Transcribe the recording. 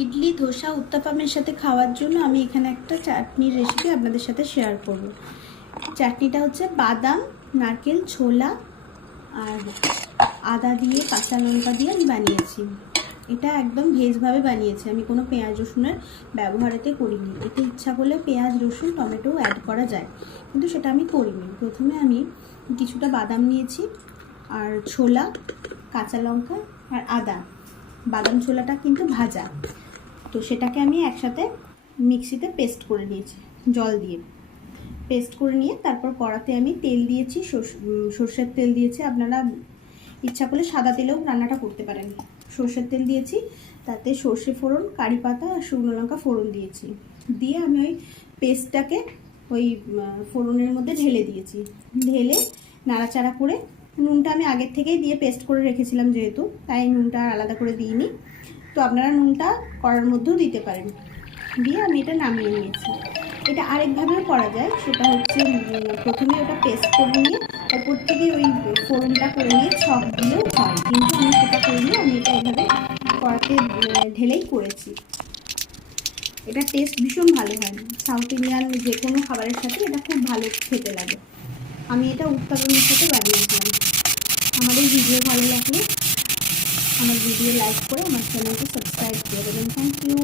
ইডলি, ধোসা, উত্তাপামের সাথে খাওয়ার জন্য আমি এখানে একটা চাটনির রেসিপি আপনাদের সাথে শেয়ার করব। চাটনিটা হচ্ছে বাদাম, নারকেল, ছোলা আর আদা দিয়ে, কাঁচা লঙ্কা দিয়ে আমি বানিয়েছি। এটা একদম ভেজভাবে বানিয়েছি, আমি কোনো পেঁয়াজ রসুনের ব্যবহার এতে করিনি। এতে ইচ্ছা করলে পেঁয়াজ, রসুন, টমেটোও অ্যাড করা যায়, কিন্তু সেটা আমি করিনি। প্রথমে আমি কিছুটা বাদাম নিয়েছি, আর ছোলা, কাঁচা লঙ্কা আর আদা। বাদাম ছোলাটা কিন্তু ভাজা, তো সেটাকে আমি একসাথে মিক্সিতে পেস্ট করে নিয়েছি, জল দিয়ে পেস্ট করে নিয়ে তারপর কড়াতে আমি তেল দিয়েছি, সর্ষের তেল দিয়েছি। আপনারা ইচ্ছা করলে সাদা তেলেও রান্নাটা করতে পারেন। সর্ষের তেল দিয়েছি, তাতে সর্ষে ফোড়ন, কারি পাতা আর শুকনো লঙ্কা ফোড়ন দিয়েছি। দিয়ে আমি ওই পেস্টটাকে ওই ফোড়নের মধ্যে ঢেলে দিয়েছি। ঢেলে নাড়াচাড়া করে, নুনটা আমি আগের থেকেই দিয়ে পেস্ট করে রেখেছিলাম যেহেতু, তাই নুনটা আলাদা করে দিইনি। তো আপনারা নুনটা কড়ার মধ্যেও দিতে পারেন। দিয়ে আমি এটা নামিয়ে নিয়েছি। এটা আরেকভাবেও করা যায়, সেটা হচ্ছে প্রথমে ওটা পেস্ট করে নিয়ে ওপর থেকে ওই ফোড়নটা করে নিয়ে ছক দিলেও হয়, কিন্তু আমি সেটা করিনি। আমি এটা এভাবে কড়াতে ঢেলেই করেছি। এটা টেস্ট ভীষণ ভালো হয়, সাউথ ইন্ডিয়ান যে কোনো খাবারের সাথে এটা খুব ভালো খেতে লাগে। আমি এটা উত্তপমের সাথে বানিয়েছিলাম। আমার এই ভিডিও ভালো লাগলে আমার ভিডিও লাইক করে আমার চ্যানেলকে সাবস্ক্রাইব করে দেবেন। Thank you.